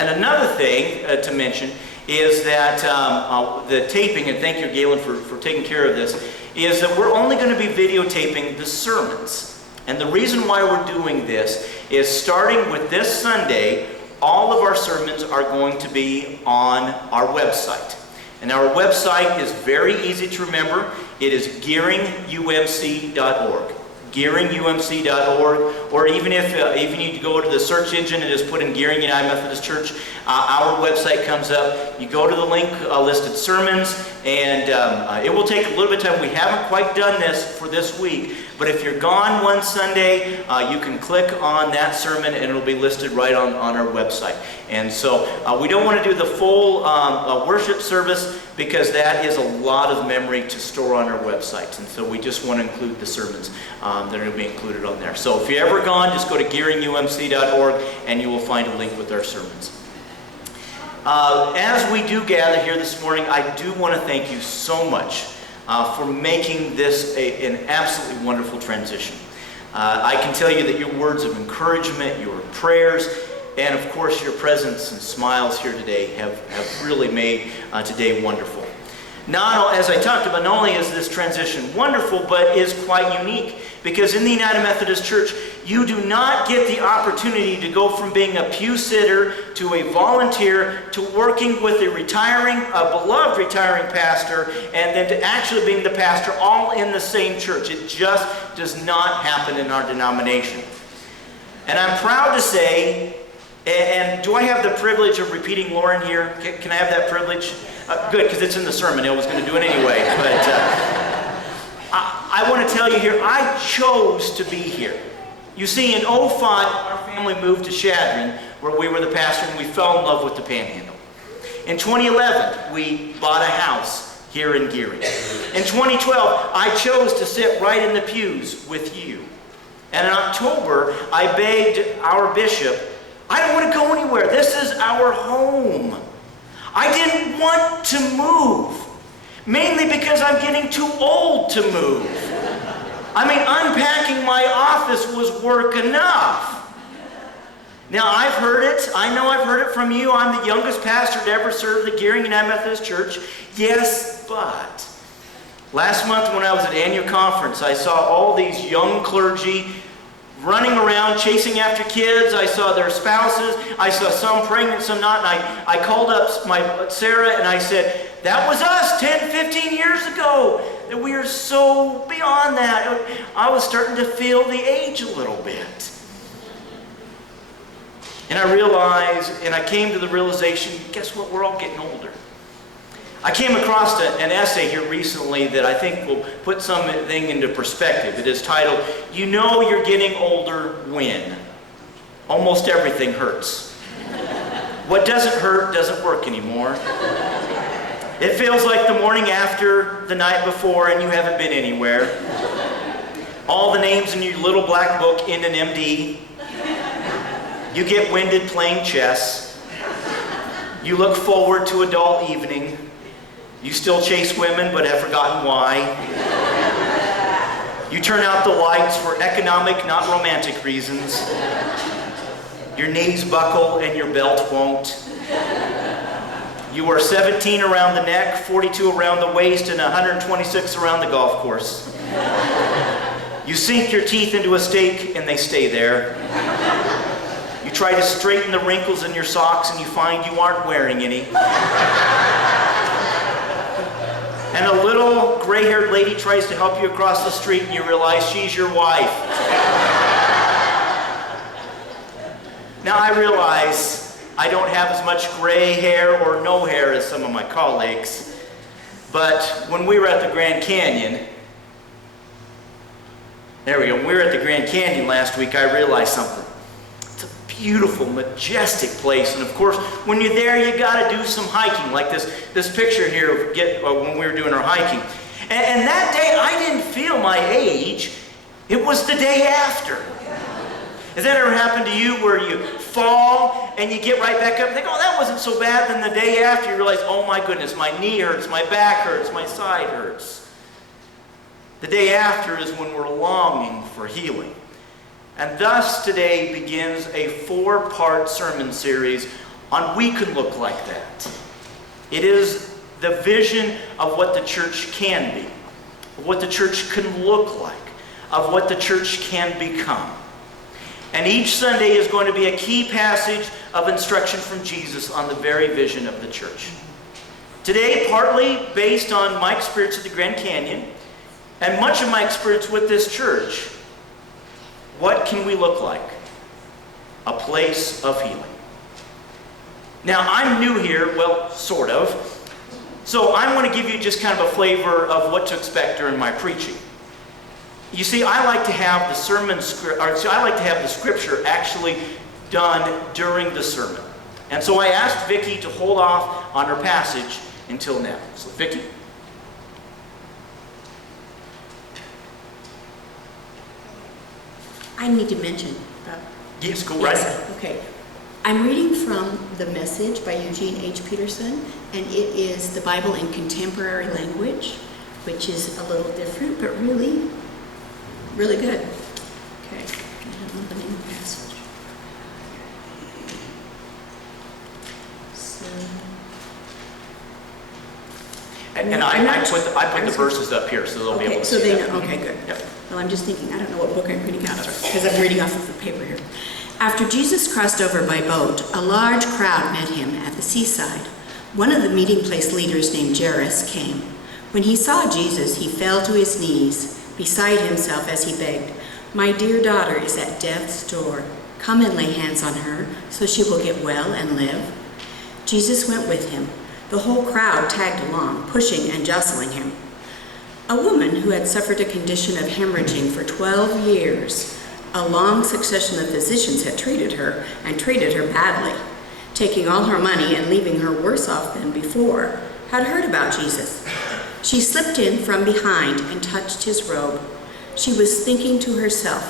And another thing to mention is that the taping, and thank you, Galen, for taking care of this, is that we're only going to be videotaping the sermons. And the reason why we're doing this is starting with this Sunday, all of our sermons are going to be on our website. And our website is very easy to remember. It is gearingumc.org. gearingumc.org, or even if you need to go to the search engine and just put in Gearing United Methodist Church, our website comes up. You go to the link listed sermons, and it will take a little bit of time. We haven't quite done this for this week, but if you're gone one Sunday, you can click on that sermon and it'll be listed right on our website. And so we don't want to do the full worship service because that is a lot of memory to store on our website. And so we just want to include the sermons that are going to be included on there. So if you're ever gone, just go to gearingumc.org and you will find a link with our sermons. As we do gather here this morning, I do want to thank you so much for making this an absolutely wonderful transition. I can tell you that your words of encouragement, your prayers, and of course your presence and smiles here today have really made today wonderful. Now, as I talked about, not only is this transition wonderful, but is quite unique, because in the United Methodist Church, you do not get the opportunity to go from being a pew sitter to a volunteer to working with a beloved retiring pastor, and then to actually being the pastor all in the same church. It just does not happen in our denomination. And I'm proud to say, and do I have the privilege of repeating Lauren here? Can I have that privilege? Good, because it's in the sermon. I was going to do it anyway. But I want to tell you here, I chose to be here. You see, in 2005, our family moved to Chadron, where we were the pastor, and we fell in love with the Panhandle. In 2011, we bought a house here in Gearing. In 2012, I chose to sit right in the pews with you. And in October, I begged our bishop, I don't want to go anywhere. This is our home. I didn't want to move, mainly because I'm getting too old to move. I mean, unpacking my office was work enough. Now, I've heard it. I know I've heard it from you. I'm the youngest pastor to ever serve the Gearing United Methodist Church. Yes, but last month when I was at annual conference, I saw all these young clergy running around, chasing after kids. I saw their spouses. I saw some pregnant, some not. And I called up Sarah and I said, that was us 10, 15 years ago. That we are so beyond that. I was starting to feel the age a little bit. And I realized, and I came to the realization, guess what? We're all getting older. I came across an essay here recently that I think will put something into perspective. It is titled, You Know You're Getting Older When Almost Everything Hurts. What doesn't hurt doesn't work anymore. It feels like the morning after the night before and you haven't been anywhere. All the names in your little black book end in MD. You get winded playing chess. You look forward to adult evening. You still chase women but have forgotten why. You turn out the lights for economic, not romantic reasons. Your knees buckle and your belt won't. You are 17 around the neck, 42 around the waist, and 126 around the golf course. You sink your teeth into a steak and they stay there. You try to straighten the wrinkles in your socks and you find you aren't wearing any. And a little gray-haired lady tries to help you across the street and you realize she's your wife. Now I realize I don't have as much gray hair or no hair as some of my colleagues, but when we were at the Grand Canyon, when we were at the Grand Canyon last week, I realized something. It's a beautiful, majestic place, and of course, when you're there, you got to do some hiking, like this picture here when we were doing our hiking. And that day, I didn't feel my age. It was the day after. Has that ever happened to you where you fall and you get right back up and think, oh, that wasn't so bad. Then the day after you realize, oh my goodness, my knee hurts, my back hurts, my side hurts. The day after is when we're longing for healing. And thus today begins a 4-part sermon series we can look like that. It is the vision of what the church can be, of what the church can look like, of what the church can become. And each Sunday is going to be a key passage of instruction from Jesus on the very vision of the church. Today, partly based on my experience at the Grand Canyon and much of my experience with this church, what can we look like? A place of healing. Now, I'm new here, well, sort of. So I want to give you just kind of a flavor of what to expect during my preaching. You see, I like to have the scripture actually done during the sermon. And so I asked Vicki to hold off on her passage until now. So Vicki. I need to mention. Yes, go right ahead. Okay. I'm reading from The Message by Eugene H. Peterson, and it is the Bible in contemporary language, which is a little different, but really, really good. Okay. I don't know the name of the passage. So. And I put the verses up here, so they'll be able to see that. Okay, good. Yep. Well, I'm just thinking, I don't know what book I'm reading out of, because I'm reading off of the paper here. After Jesus crossed over by boat, a large crowd met him at the seaside. One of the meeting place leaders named Jairus came. When he saw Jesus, he fell to his knees, beside himself as he begged, "My dear daughter is at death's door. Come and lay hands on her, so she will get well and live." Jesus went with him. The whole crowd tagged along, pushing and jostling him. A woman who had suffered a condition of hemorrhaging for 12 years, a long succession of physicians had treated her, and treated her badly, taking all her money and leaving her worse off than before, had heard about Jesus. She slipped in from behind and touched his robe. She was thinking to herself,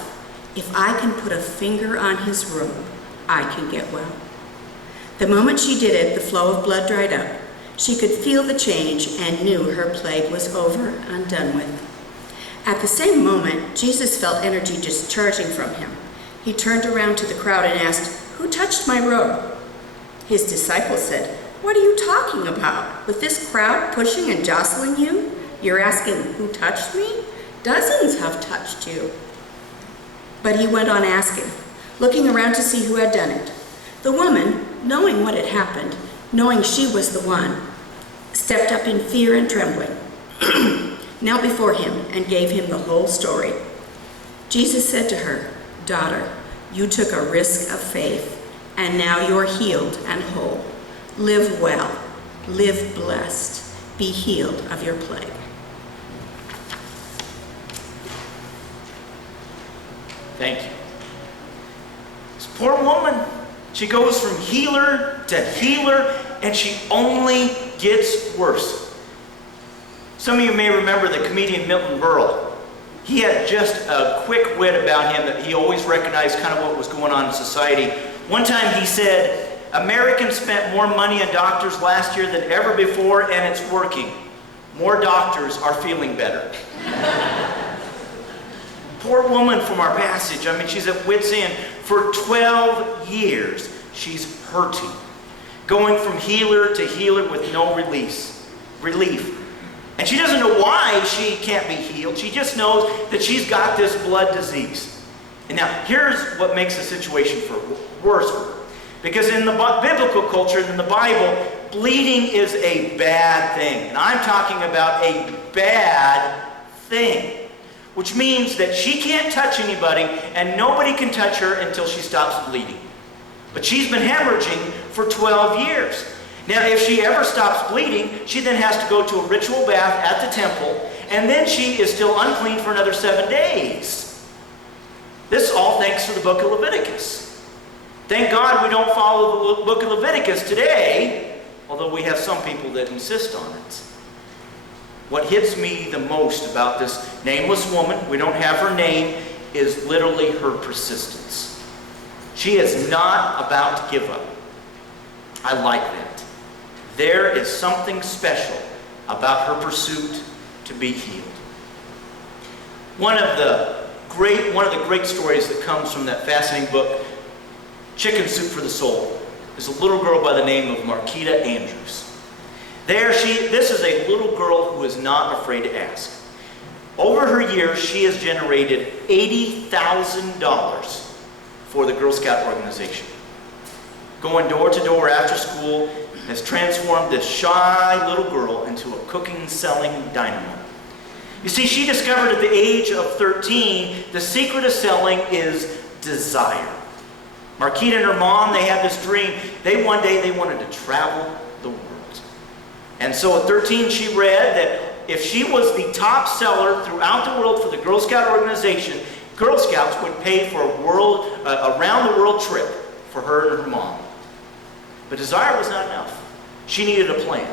"If I can put a finger on his robe, I can get well." The moment she did it, the flow of blood dried up. She could feel the change and knew her plague was over and done with. At the same moment, Jesus felt energy discharging from him. He turned around to the crowd and asked, "Who touched my robe?" His disciples said, "What are you talking about? With this crowd pushing and jostling you, you're asking, 'Who touched me?' Dozens have touched you." But he went on asking, looking around to see who had done it. The woman, knowing what had happened, knowing she was the one, stepped up in fear and trembling, knelt before him and gave him the whole story. Jesus said to her, "Daughter, you took a risk of faith, and now you're healed and whole. Live well, live blessed, be healed of your plague." Thank you. This poor woman, she goes from healer to healer, and she only gets worse. Some of you may remember the comedian Milton Berle. He had just a quick wit about him that he always recognized kind of what was going on in society. One time he said, "Americans spent more money on doctors last year than ever before, and it's working. More doctors are feeling better." Poor woman from our passage. I mean, she's at wit's end. For 12 years, she's hurting, going from healer to healer with no relief. And she doesn't know why she can't be healed. She just knows that she's got this blood disease. And now, here's what makes the situation worse for her. Because in the biblical culture, in the Bible, bleeding is a bad thing. And I'm talking about a bad thing. Which means that she can't touch anybody, and nobody can touch her until she stops bleeding. But she's been hemorrhaging for 12 years. Now, if she ever stops bleeding, she then has to go to a ritual bath at the temple, and then she is still unclean for another 7 days. This all thanks to the book of Leviticus. Thank God we don't follow the book of Leviticus today, although we have some people that insist on it. What hits me the most about this nameless woman, we don't have her name, is literally her persistence. She is not about to give up. I like that. There is something special about her pursuit to be healed. One of the great stories that comes from that fascinating book, Chicken Soup for the Soul. is a little girl by the name of Marquita Andrews. This is a little girl who is not afraid to ask. Over her years, she has generated $80,000 for the Girl Scout organization. Going door to door after school has transformed this shy little girl into a cooking, selling dynamo. You see, she discovered at the age of 13, the secret of selling is desire. Marquita and her mom, they had this dream. One day they wanted to travel the world. And so at 13, she read that if she was the top seller throughout the world for the Girl Scout organization, Girl Scouts would pay for a around-the-world trip for her and her mom. But desire was not enough. She needed a plan.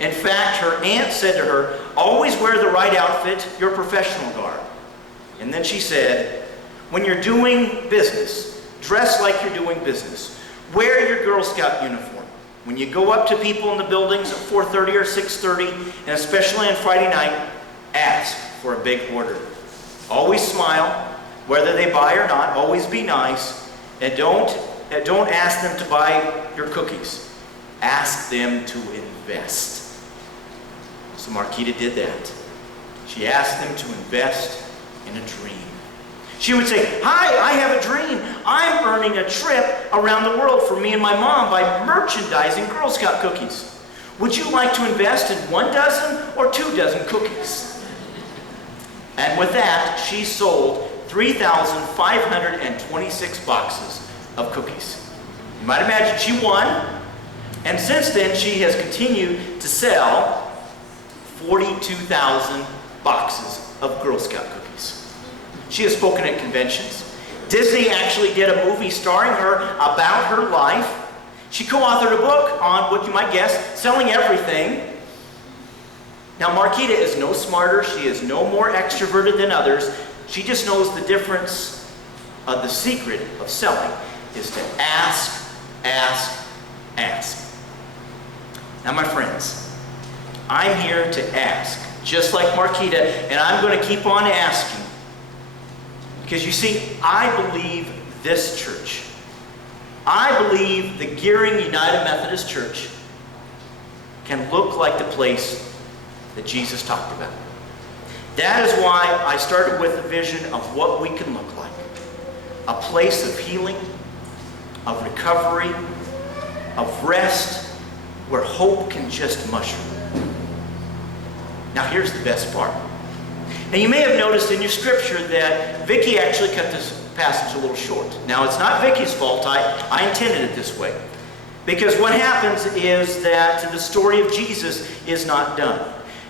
In fact, her aunt said to her, always wear the right outfit, your professional garb. And then she said, when you're doing business, dress like you're doing business. Wear your Girl Scout uniform. When you go up to people in the buildings at 4:30 or 6:30, and especially on Friday night, ask for a big order. Always smile, whether they buy or not. Always be nice. And don't ask them to buy your cookies. Ask them to invest. So Marquita did that. She asked them to invest in a dream. She would say, hi, I have a dream. I'm earning a trip around the world for me and my mom by merchandising Girl Scout cookies. Would you like to invest in 1 dozen or 2 dozen cookies? And with that, she sold 3,526 boxes of cookies. You might imagine she won. And since then, she has continued to sell 42,000 boxes of Girl Scout cookies. She has spoken at conventions. Disney actually did a movie starring her about her life. She co-authored a book on, what you might guess, selling everything. Now, Marquita is no smarter. She is no more extroverted than others. She just knows the difference. The secret of selling is to ask, ask, ask. Now, my friends, I'm here to ask, just like Marquita, and I'm going to keep on asking. Because you see, I believe this church. I believe the Gearing United Methodist Church can look like the place that Jesus talked about. That is why I started with the vision of what we can look like. A place of healing, of recovery, of rest, where hope can just mushroom. Now here's the best part. Now you may have noticed in your scripture that Vicki actually cut this passage a little short. Now it's not Vicki's fault. I intended it this way. Because what happens is that the story of Jesus is not done.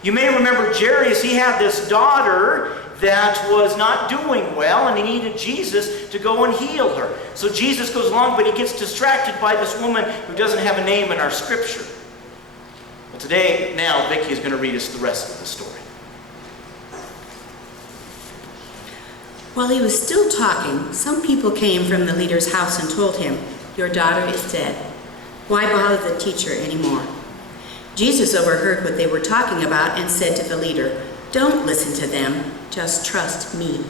You may remember Jairus, he had this daughter that was not doing well, and he needed Jesus to go and heal her. So Jesus goes along, but he gets distracted by this woman who doesn't have a name in our scripture. Well, today, now, Vicki is going to read us the rest of the story. While he was still talking, some people came from the leader's house and told him, your daughter is dead. Why bother the teacher anymore? Jesus overheard what they were talking about and said to the leader, don't listen to them, just trust me.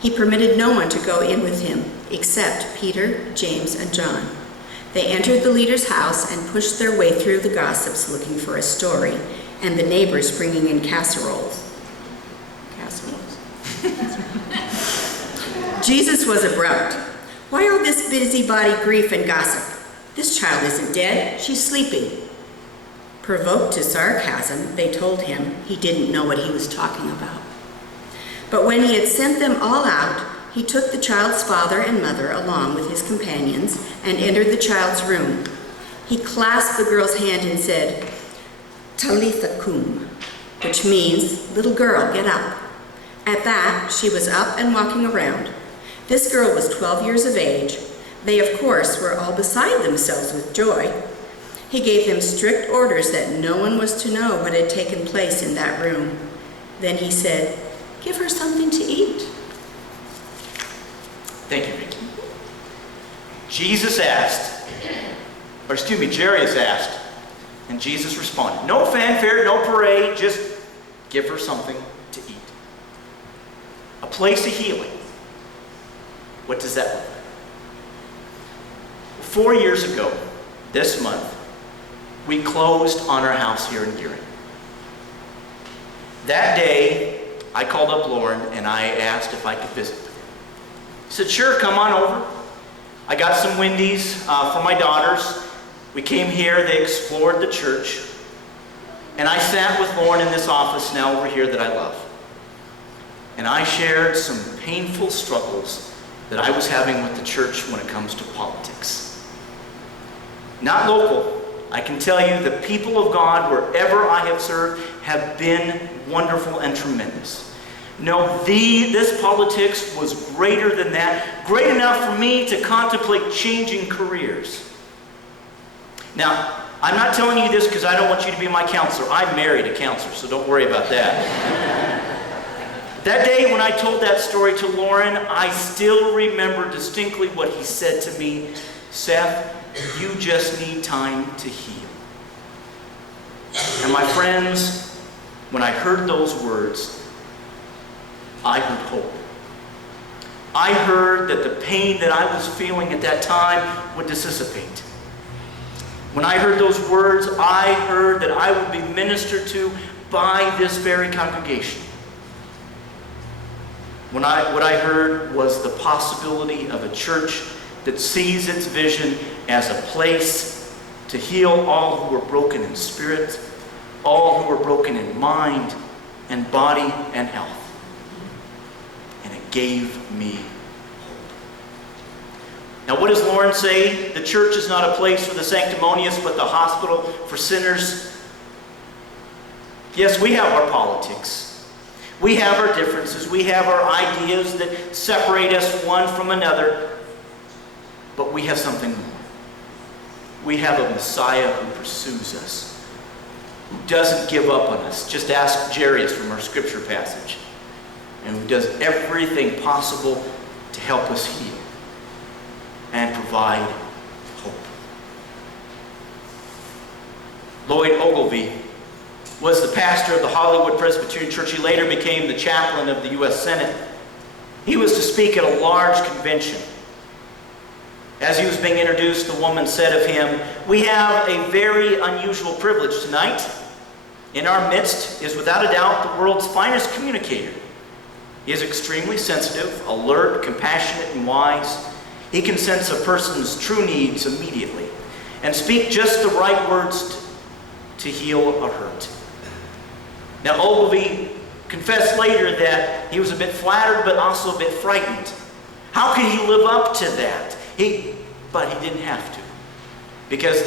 He permitted no one to go in with him except Peter, James, and John. They entered the leader's house and pushed their way through the gossips looking for a story, and the neighbors bringing in casseroles. Jesus was abrupt. Why all this busybody grief and gossip? This child isn't dead, she's sleeping. Provoked to sarcasm, they told him he didn't know what he was talking about. But when he had sent them all out, he took the child's father and mother along with his companions and entered the child's room. He clasped the girl's hand and said, Talitha cum, which means, little girl, get up. At that, she was up and walking around. This girl was 12 years of age. They, of course, were all beside themselves with joy. He gave them strict orders that no one was to know what had taken place in that room. Then he said, give her something to eat. Thank you, Vicki. Jairus asked, and Jesus responded. No fanfare, no parade, just give her something to eat. A place of healing. What does that look like? Well, 4 years ago, this month, we closed on our house here in Gearing. That day, I called up Lauren and I asked if I could visit with him. He said, sure, come on over. I got some Wendy's for my daughters. We came here, they explored the church. And I sat with Lauren in this office now over here that I love. And I shared some painful struggles that I was having with the church when it comes to politics. Not local. I can tell you the people of God, wherever I have served, have been wonderful and tremendous. No, this politics was greater than that, great enough for me to contemplate changing careers. Now, I'm not telling you this because I don't want you to be my counselor. I married a counselor, so don't worry about that. That day when I told that story to Lauren, I still remember distinctly what he said to me, Seth, you just need time to heal. And my friends, when I heard those words, I heard hope. I heard that the pain that I was feeling at that time would dissipate. When I heard those words, I heard that I would be ministered to by this very congregation. What I heard was the possibility of a church that sees its vision as a place to heal all who are broken in spirit, all who are broken in mind and body and health. And it gave me hope. Now, what does Lauren say? The church is not a place for the sanctimonious, but the hospital for sinners. Yes, we have our politics. We have our differences. We have our ideas that separate us one from another. But we have something more. We have a Messiah who pursues us, who doesn't give up on us. Just ask Jairus from our scripture passage. And who does everything possible to help us heal and provide hope. Lloyd Ogilvie was the pastor of the Hollywood Presbyterian Church. He later became the chaplain of the U.S. Senate. He was to speak at a large convention. As he was being introduced, the woman said of him, "We have a very unusual privilege tonight. In our midst is without a doubt the world's finest communicator. He is extremely sensitive, alert, compassionate, and wise. He can sense a person's true needs immediately and speak just the right words to heal a hurt." Now, Ogilvie confessed later that he was a bit flattered but also a bit frightened. How could he live up to that? But he didn't have to. Because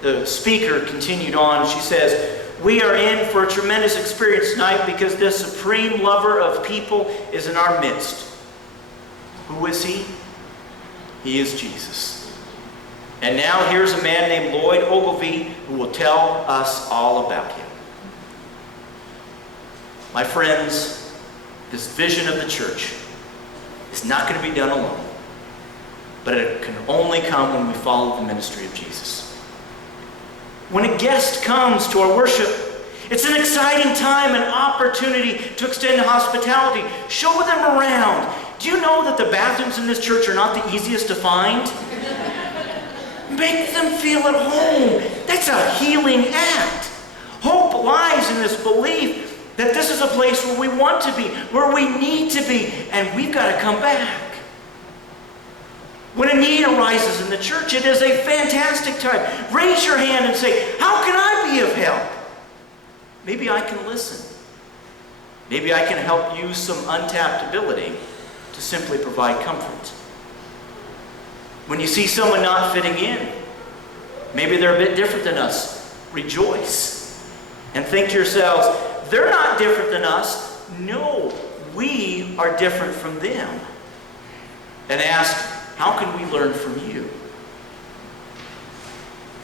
the speaker continued on. She says, "We are in for a tremendous experience tonight because this supreme lover of people is in our midst. Who is he? He is Jesus. And now here's a man named Lloyd Ogilvie who will tell us all about him." My friends, this vision of the church is not going to be done alone. But it can only come when we follow the ministry of Jesus. When a guest comes to our worship, it's an exciting time, an opportunity to extend hospitality. Show them around. Do you know that the bathrooms in this church are not the easiest to find? Make them feel at home. That's a healing act. Hope lies in this belief that this is a place where we want to be, where we need to be, and we've got to come back. When a need arises in the church, it is a fantastic time. Raise your hand and say, "How can I be of help?" Maybe I can listen. Maybe I can help use some untapped ability to simply provide comfort. When you see someone not fitting in, maybe they're a bit different than us, rejoice. And think to yourselves, they're not different than us. No, we are different from them. And ask, how can we learn from you?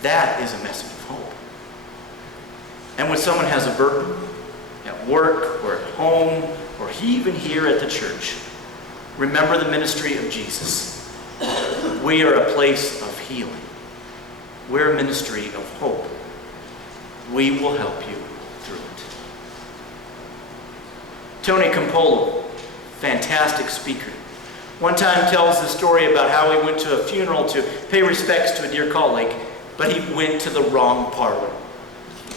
That is a message of hope. And when someone has a burden, at work or at home or even here at the church, remember the ministry of Jesus. We are a place of healing. We're a ministry of hope. We will help you through it. Tony Campolo, fantastic speaker, One time tells the story about how he went to a funeral to pay respects to a dear colleague, but he went to the wrong parlor.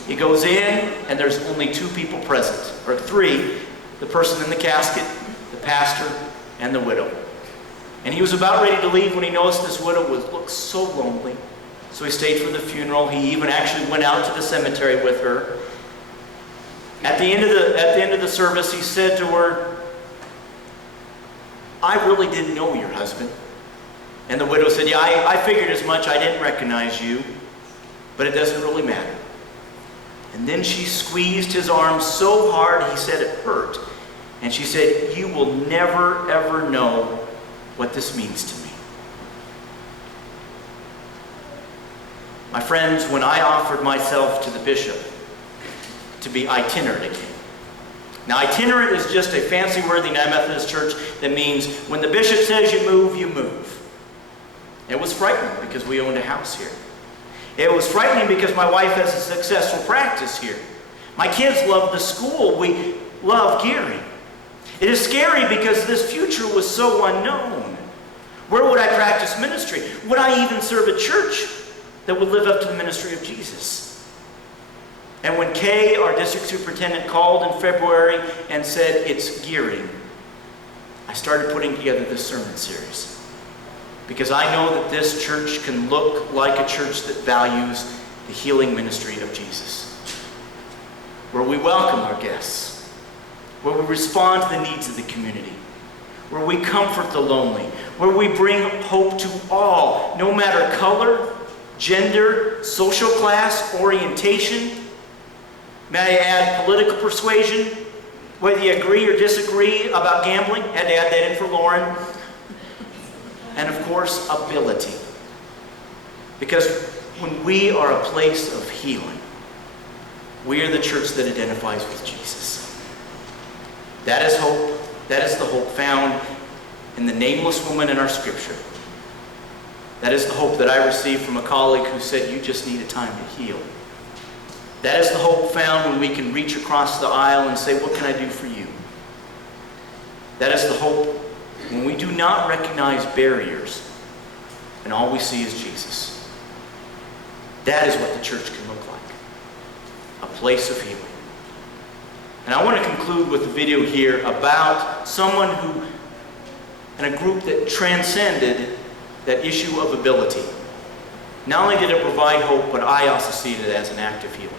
He goes in, and there's only 2 people present, or 3, the person in the casket, the pastor, and the widow. And he was about ready to leave when he noticed this widow looked so lonely. So he stayed for the funeral. He even actually went out to the cemetery with her. At the end of the service, he said to her, "I really didn't know your husband." And the widow said, "Yeah, I figured as much. I didn't recognize you, but it doesn't really matter." And then she squeezed his arm so hard he said it hurt. And she said, "You will never, ever know what this means to me." My friends, when I offered myself to the bishop to be itinerant again. Now, itinerant is just a fancy word in the United Methodist Church that means when the bishop says you move, you move. It was frightening because we owned a house here. It was frightening because my wife has a successful practice here. My kids love the school. We love Geary. It is scary because this future was so unknown. Where would I practice ministry? Would I even serve a church that would live up to the ministry of Jesus? And when Kay, our district superintendent, called in February and said it's Geary, I started putting together this sermon series. Because I know that this church can look like a church that values the healing ministry of Jesus. Where we welcome our guests. Where we respond to the needs of the community. Where we comfort the lonely. Where we bring hope to all, no matter color, gender, social class, orientation. May I add political persuasion? Whether you agree or disagree about gambling. Had to add that in for Lauren. And of course, ability. Because when we are a place of healing, we are the church that identifies with Jesus. That is hope. That is the hope found in the nameless woman in our scripture. That is the hope that I received from a colleague who said, "You just need a time to heal." That is the hope found when we can reach across the aisle and say, "What can I do for you?" That is the hope when we do not recognize barriers and all we see is Jesus. That is what the church can look like. A place of healing. And I want to conclude with a video here about someone who, and a group that transcended that issue of ability. Not only did it provide hope, but I also see it as an act of healing.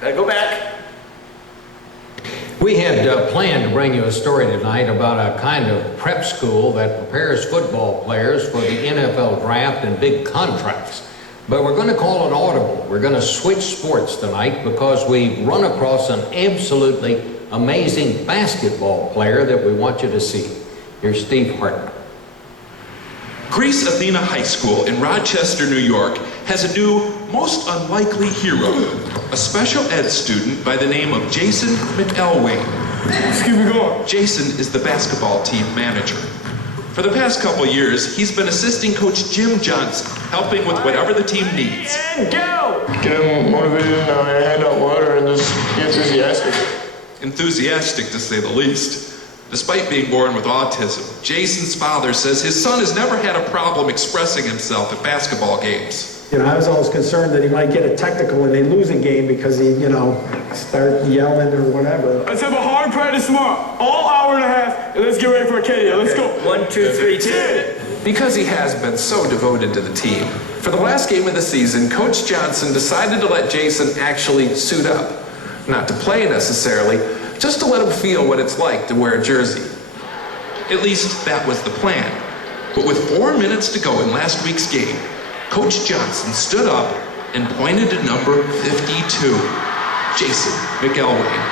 Gotta go back. We had planned to bring you a story tonight about a kind of prep school that prepares football players for the NFL draft and big contracts. But we're going to call it audible. We're going to switch sports tonight because we've run across an absolutely amazing basketball player that we want you to see. Here's Steve Hartman. Grace Athena High School in Rochester, New York has a new, most unlikely hero, a special ed student by the name of Jason McElwain. Let's keep it going. Jason is the basketball team manager. For the past couple years, he's been assisting Coach Jim Johnson, helping with whatever the team needs. And go! Get him motivated, hand out water, and just get enthusiastic. Enthusiastic, to say the least. Despite being born with autism, Jason's father says his son has never had a problem expressing himself at basketball games. You know, I was always concerned that he might get a technical when they lose a game because he, start yelling or whatever. Let's have a hard practice tomorrow, all hour and a half, and let's get ready for Acadia. Let's go. 1, 2, 3, 2. Because he has been so devoted to the team, for the last game of the season, Coach Johnson decided to let Jason actually suit up. Not to play necessarily, just to let him feel what it's like to wear a jersey. At least that was the plan. But with 4 minutes to go in last week's game, Coach Johnson stood up and pointed to number 52, Jason McElwain.